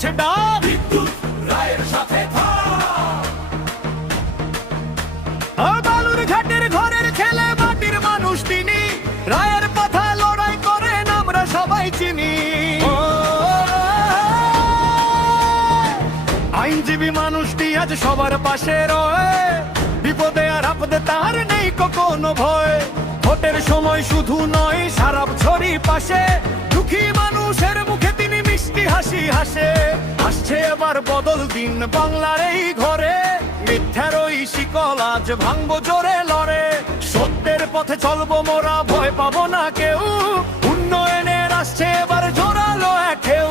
যাচ্ছে ডাক, বিদ্যুৎ রায়ের সাথে থাক। বালুর ঘাটের ঘরের ছেলে মাটির মানুষ তিনি, রায়ের পথে লড়াই করেন আমরা সবাই চিনি। আইনজীবী মানুষটি আজ সবার পাশে রয়ে, বিপদে আর আপদে তার নেই কোনো ভয়। ভোটের সময় শুধু নয় সারা বছরই পাশে, দুঃখী মানুষের মুখে তিনি মিষ্টি হাসি হাসে। আসছে এবার বদল দিন বাংলার এই ঘরে, মিথ্যার ওই শিকল আজ ভাঙবো জোরে লড়ে। সত্যের পথে চলবো মোরা, ভয় পাবো না কেউ, উন্নয়নের আসছে এবার জোরালো এক ঢেউ।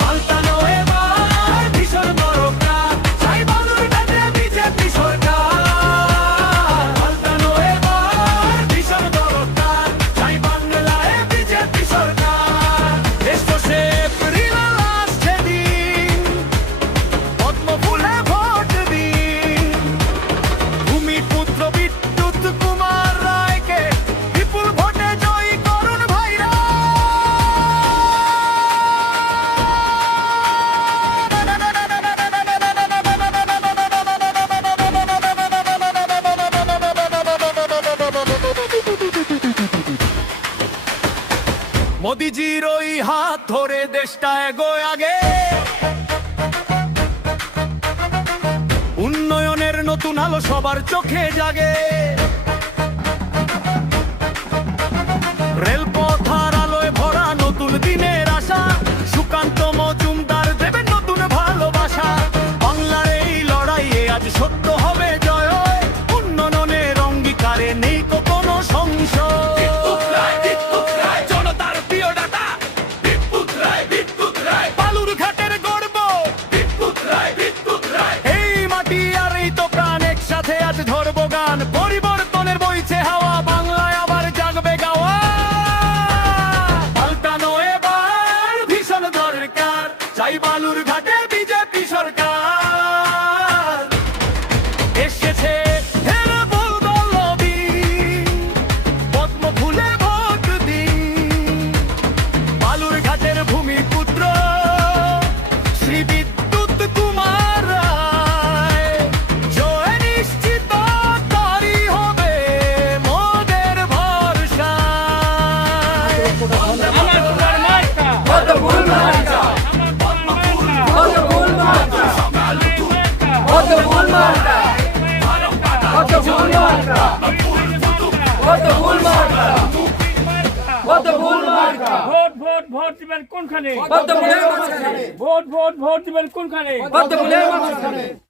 পাল্টানো এবার ভীষণ দরকার, চাই বালুর ঘাটে বিজেপি সরকার। পাল্টানো এবার ভীষণ দরকার, চাই বাংলায় বিজেপি সরকার। এসছে এপ্রিল আসছে দিন, পদ্ম ফুলে ভোট দিন, ভূমিপুত্র বিদ্যুৎ কুমার রায়কে বিপুল ভোটে জয়ী করুন ভাইরা। মোদিজির ওই হাত ধরে দেশটা এগোয় আগে, উন্নয়নের নতুন আলো সবার চোখে জাগে। রেলপথ আর আলোয় ভরা নতুন দিনের আশা, সুকান্ত মজুমদার দেবেন নতুন ভালোবাসা। বাংলার এই লড়াইয়ে আজ সত্য হবে জয়, উন্নয়নের অঙ্গীকারে নেই কোনো সংশয়। বিদ্যুৎ রায় জনতার প্রিয় ডাটা, বিদ্যুৎ রায় বালুর ঘাটের গর্ব, বিদ্যুৎ রায় এই মাটি আর এই তো প্রাণ একসাথে আজ ধরবো গান। পরিবর্তনের বইছে হাওয়া, বাংলায় আবার জাগবে গাওয়া। পাল্টানো এবার ভীষণ দরকার, চাই বালুর ঘাটে বিজেপি সরকার। এসেছে হের বদল দিন, পদ্ম ফুলে ভোট দিন, বালুর ঘাটের ভূমিপুত্র শ্রী বিদ্যুৎ কুমার রায়। জয় নিশ্চিত তারই হবে মোদের ভরসা। আমার মার্কা কত ভুল মার্কা, কত ভুল মার্কা, কত ভুল মার্কা, কত ভুল মার্কা, কত ভুল মার্কা, কত ভুল মার্কা। ভোট ভোট ভোট দিবেন কোনখানে? কত ভুলের মাঝখানে, ভোট ভোট ভোট দিবেন কোনখানে? কত ভুলের মাঝখানে।